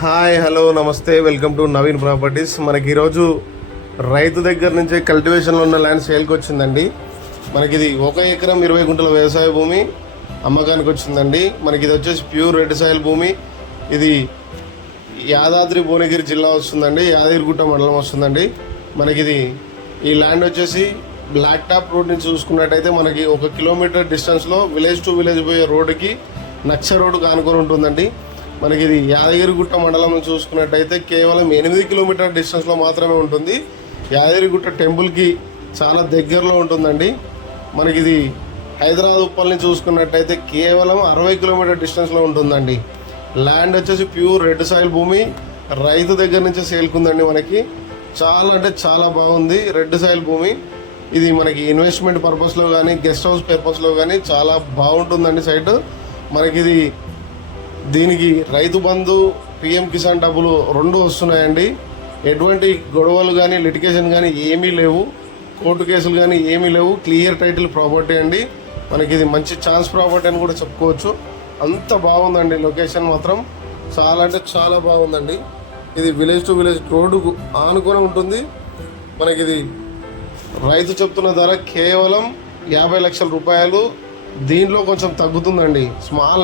Hi hello నమస్తే welcome to Naveen properties. మనకి ఈరోజు రైతు దగ్గర నుంచి కల్టివేషన్లో ఉన్న ల్యాండ్ సేల్కి వచ్చిందండి. మనకి ఇది 1 ఎకరం 20 గుంటల వ్యవసాయ భూమి అమ్మకానికి వచ్చిందండి. మనకి ఇది వచ్చేసి ప్యూర్ రెడ్ సాయిల్ భూమి. ఇది యాదాద్రి భువనగిరి జిల్లా వస్తుందండి, యాదగిరిగుట్ట మండలం వస్తుందండి. మనకి ఇది ఈ ల్యాండ్ వచ్చేసి బ్లాక్ టాప్ రోడ్ నుంచి చూసుకున్నట్టయితే మనకి 1 కిలోమీటర్ డిస్టెన్స్లో విలేజ్ టు విలేజ్ పోయే రోడ్డుకి నక్ష రోడ్డుకు ఆనుకొని ఉంటుందండి. మనకి ఇది యాదగిరిగుట్ట మండలం చూసుకున్నట్టయితే కేవలం 8 కిలోమీటర్ డిస్టెన్స్లో మాత్రమే ఉంటుంది. యాదగిరిగుట్ట టెంపుల్కి చాలా దగ్గరలో ఉంటుందండి. మనకి ఇది హైదరాబాద్ ఉప్పల్ని చూసుకున్నట్టయితే కేవలం 60 కిలోమీటర్ డిస్టెన్స్లో ఉంటుందండి. ల్యాండ్ వచ్చేసి ప్యూర్ రెడ్ సాయిల్ భూమి రైతు దగ్గర నుంచి సేల్కుందండి. మనకి చాలా అంటే చాలా బాగుంది రెడ్ సాయిల్ భూమి. ఇది మనకి ఇన్వెస్ట్మెంట్ పర్పస్లో కానీ గెస్ట్ హౌస్ పర్పస్లో కానీ చాలా బాగుంటుందండి సైట్. మనకి ఇది దీనికి రైతు బంధు పిఎం కిసాన్ డబ్బులు 2 వస్తున్నాయండి. ఎటువంటి గొడవలు కానీ లిటిగేషన్ కానీ ఏమీ లేవు, కోర్టు కేసులు కానీ ఏమీ లేవు. క్లియర్ టైటిల్ ప్రాపర్టీ అండి. మనకి ఇది మంచి ఛాన్స్ ప్రాపర్టీ అని కూడా చెప్పుకోవచ్చు. అంత బాగుందండి. లొకేషన్ మాత్రం చాలా అంటే చాలా బాగుందండి. ఇది విలేజ్ టు విలేజ్ రోడ్డుకు ఆనుకొని ఉంటుంది. మనకి ఇది రైతు చెప్తున్న ధర కేవలం 50 లక్షల రూపాయలు. దీనిలో కొంచెం తగ్గుతుందండి. స్మాల్